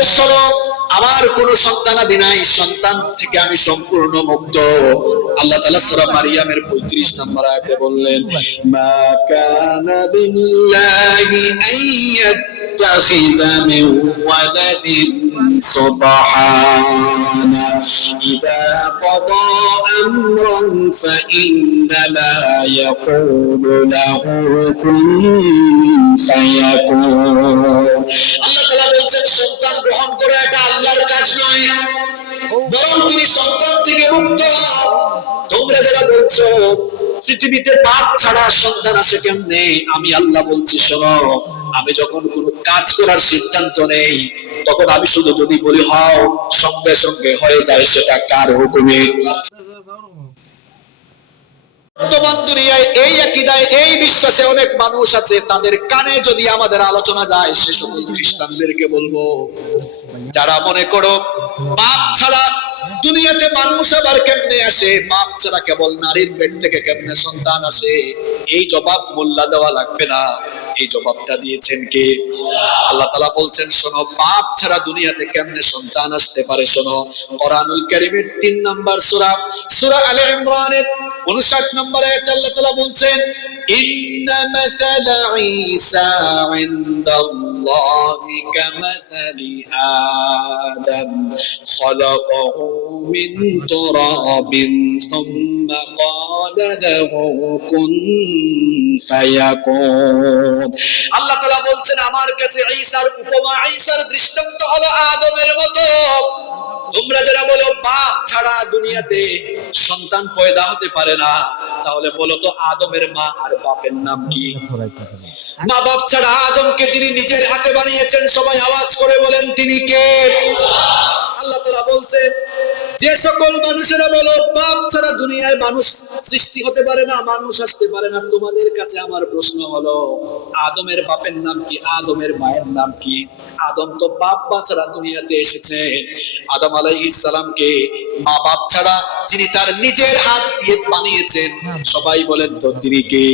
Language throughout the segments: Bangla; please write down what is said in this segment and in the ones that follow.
বললেন শোনো, আমার কোনো সন্তানাদি নাই, সন্তান থেকে আমি সম্পূর্ণ মুক্ত। আল্লাহ তাআলা সূরা মারিয়ামের 35 নম্বর আয়াতে বললেন, মা কানা লিল্লাহি আইয়াত্তাখিযা মিন ওয়ালাদিন সুবহানা ইযা ক্বাদা আমরান ফাইন্নামা ইয়াকুলু লাহু কুন ফায়াকুন। আল্লাহ তাআলা বলছেন সন্তান গ্রহণ করে এটা আল্লাহর কাজ নয়, বরং তিনি সন্তান থেকে মুক্ত। তোমরা যারা বলছো পৃথিবীতে বাপ ছাড়া সন্তান আসে কেমনে, আমি আল্লাহ বলছি শোনো, আমি যখন কোনো কাজ করার সিদ্ধান্ত নেই তখন আমি শুধু যদি বলি হও, সঙ্গে সঙ্গে হয়ে যায়, সেটা কার হুকুমে? বর্তমান দুনিয়ায় এই আকীদায়, এই বিশ্বাসে অনেক মানুষ আছে, তাদের কানে যদি আমাদের আলোচনা যায়, সে সকল খ্রিস্টানদেরকে বলবো, যারা মনে করো বাপ ছাড়া দুনিয়াতে মানুষ আবার কেমনে আসে, বাপ ছাড়া কেবল নারীর পেট থেকে কেমনে সন্তান আসে, এই জবাব মোল্লা দেওয়া লাগবে না। এই জবাবটা দিয়েছেন কে? আল্লাহ তাআলা বলছেন শোনো, বাপ ছাড়া দুনিয়াতে কেমনে সন্তান আসতে পারে শোনো। কোরআনুল কারীমের 3 নম্বর সূরা, সূরা আলে ইমরানের 59 নম্বর আয়াতে আল্লাহ তাআলা বলছেন, ইন্না মাসালা ঈসা ইনদাল্লাহি কামাসালি আদম খালাকাহু মিন তুরাবিন সুম্মা ক্বালা লাহু কুন ফায়াকুন। আল্লাহ তাআলা বলছেন আমার কাছে ঈসার উপমা, ঈসার দৃষ্টান্ত হলো আদমের মতো। তোমরা যারা বলো বাপ ছাড়া দুনিয়াতে সন্তান পয়দা হতে পারে না, তাহলে বলো তো আদমের মা আর বাপের নাম কি? মা বাপ ছাড়া আদমকে যিনি নিজের হাতে বানিয়েছেন, সবাই আওয়াজ করে বলেন তিনি কে? আল্লাহ তাআলা বলছেন যে সকল মানুষেরা বলো বাপ ছাড়া দুনিয়ায় মানুষ সৃষ্টি হতে পারে না, মানুষ আসতে পারে না, তোমাদের কাছে আমার প্রশ্ন হলো আদমের বাপের নাম কি, আদমের মায়ের নাম কি? আদম তো বাপ মা ছাড়া দুনিয়াতে এসেছেন। আদম আলাইহিস সালামকে মা বাপ ছাড়া যিনি তার নিজের হাত দিয়ে বানিয়েছেন, সবাই বলেন তো তিনি কে?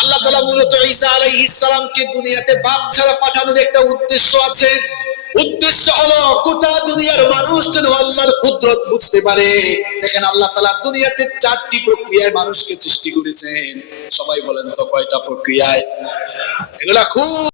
আল্লাহ তাআলা মূলত ঈসা আলাইহিস সালামকে দুনিয়াতে বাপ ছাড়া পাঠানোর একটা উদ্দেশ্য আছে। উদ্দেশ্য হলো গোটা দুনিয়ার মানুষ যেন আল্লাহর কুদরত বুঝতে পারে। দেখেন আল্লাহ তাআলা দুনিয়াতে 4টি প্রক্রিয়ায় মানুষকে সৃষ্টি করেছেন। সবাই বলেন তো কয়টা প্রক্রিয়ায়? এগুলা খুব